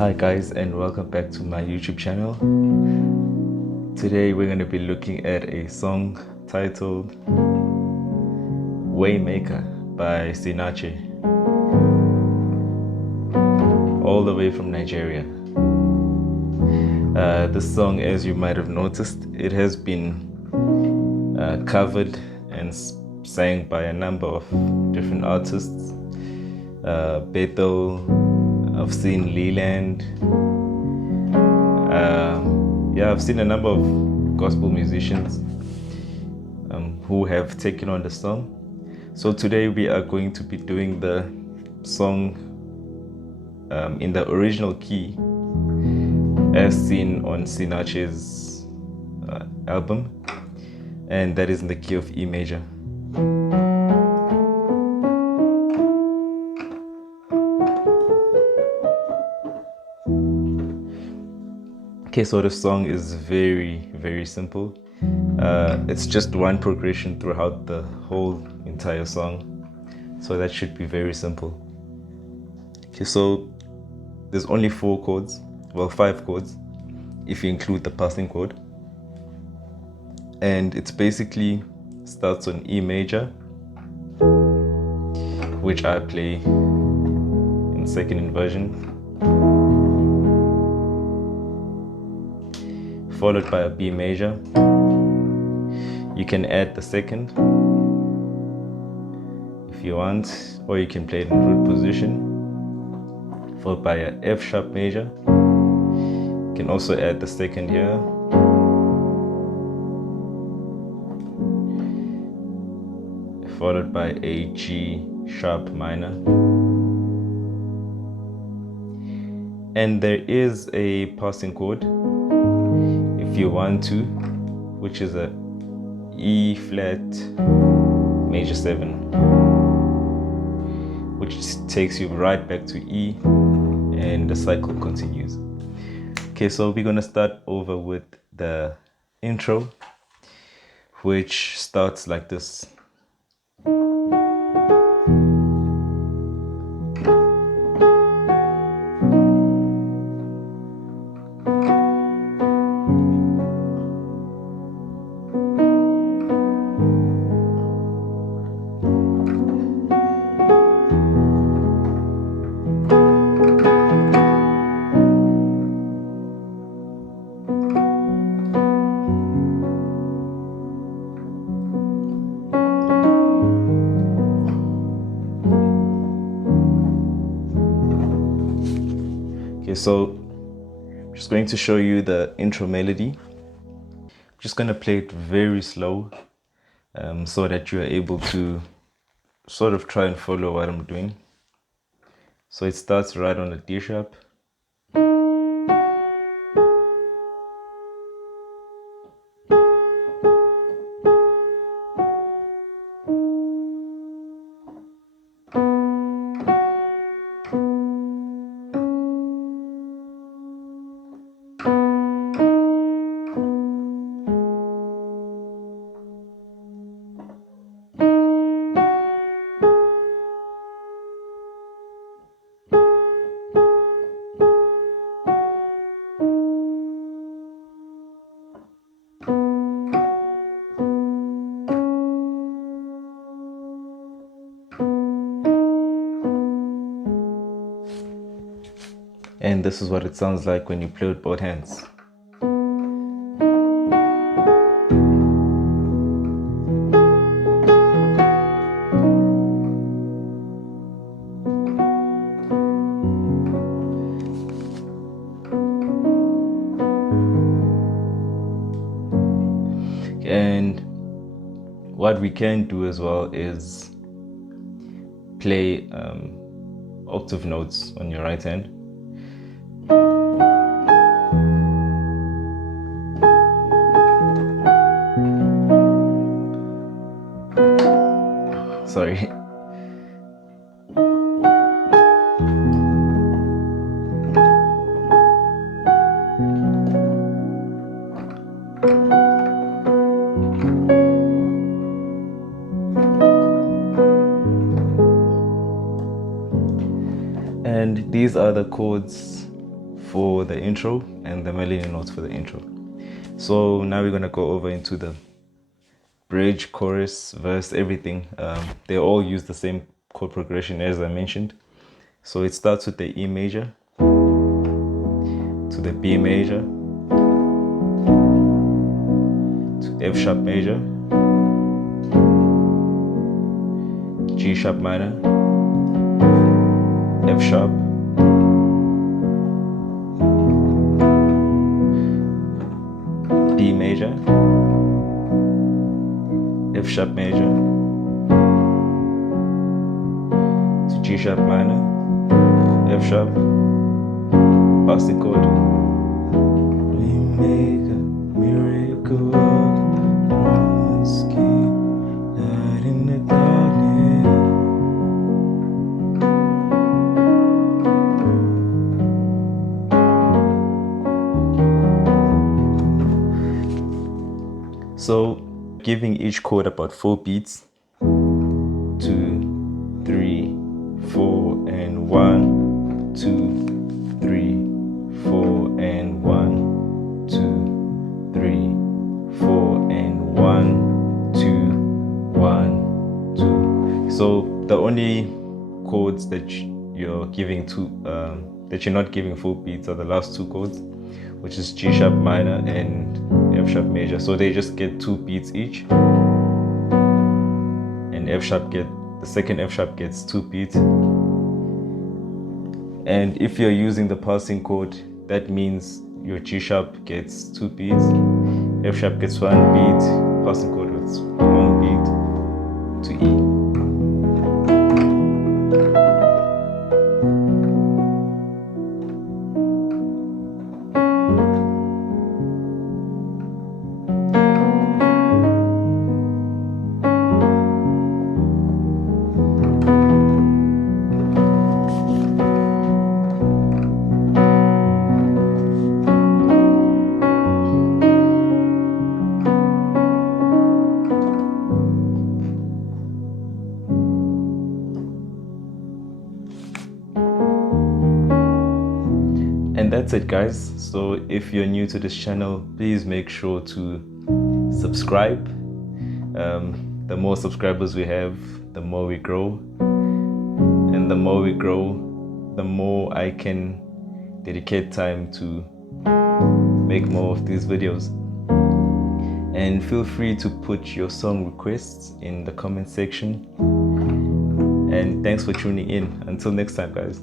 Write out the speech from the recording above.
Hi guys, and welcome back to my YouTube channel. Today we're going to be looking at a song titled Waymaker by Sinach, all the way from Nigeria. This song, as you might have noticed, it has been covered and sang by a number of different artists. Bethel, I've seen Leland. I've seen a number of gospel musicians who have taken on the song. So today we are going to be doing the song in the original key as seen on Sinach's album, and that is in the key of E major. Okay, so the song is very, very simple. It's just one progression throughout the whole entire song. So that should be very simple. Okay, so there's only 4 chords, well 5 chords, if you include the passing chord. And it's basically starts on E major, which I play in second inversion, followed by a B major. You can add the second if you want, or you can play it in root position, followed by a F sharp major. You can also add the second here, followed by a G sharp minor. And there is a passing chord if you want to, which is a E flat major 7, which takes you right back to E, and the cycle continues. Okay, so we're gonna start over with the intro, which starts like this. Okay, so I'm just going to show you the intro melody. I'm just going to play it very slow so that you are able to sort of try and follow what I'm doing. So it starts right on the D sharp. And this is what it sounds like when you play with both hands. And what we can do as well is play octave notes on your right hand. Sorry. And these are the chords for the intro and the melody notes for the intro. So now we're going to go over into the bridge, chorus, verse, everything. They all use the same chord progression as I mentioned. So it starts with the E major to the B major to F sharp major, G sharp minor, F sharp, D major, F sharp major to G sharp minor, F sharp, passing chord. Waymaker, miracle worker, escape, light in the darkness. So giving each chord about 4 beats, 2, 3, 4, and 1, 2, 3, 4, and 1, 2, 3, 4, and 1, 2, 1, 2. So the only chords that you're giving that you're not giving 4 beats are the last 2 chords, which is G sharp minor and F sharp major. So they just get 2 beats each, and the second F sharp gets 2 beats. And if you're using the passing chord, that means your G sharp gets 2 beats, F sharp gets 1 beat, passing chord gets 1 beat to E. And that's it, guys. So if you're new to this channel, please make sure to subscribe. The more subscribers we have, the more we grow, and the more we grow, the more I can dedicate time to make more of these videos. And feel free to put your song requests in the comment section. And thanks for tuning in. Until next time, guys.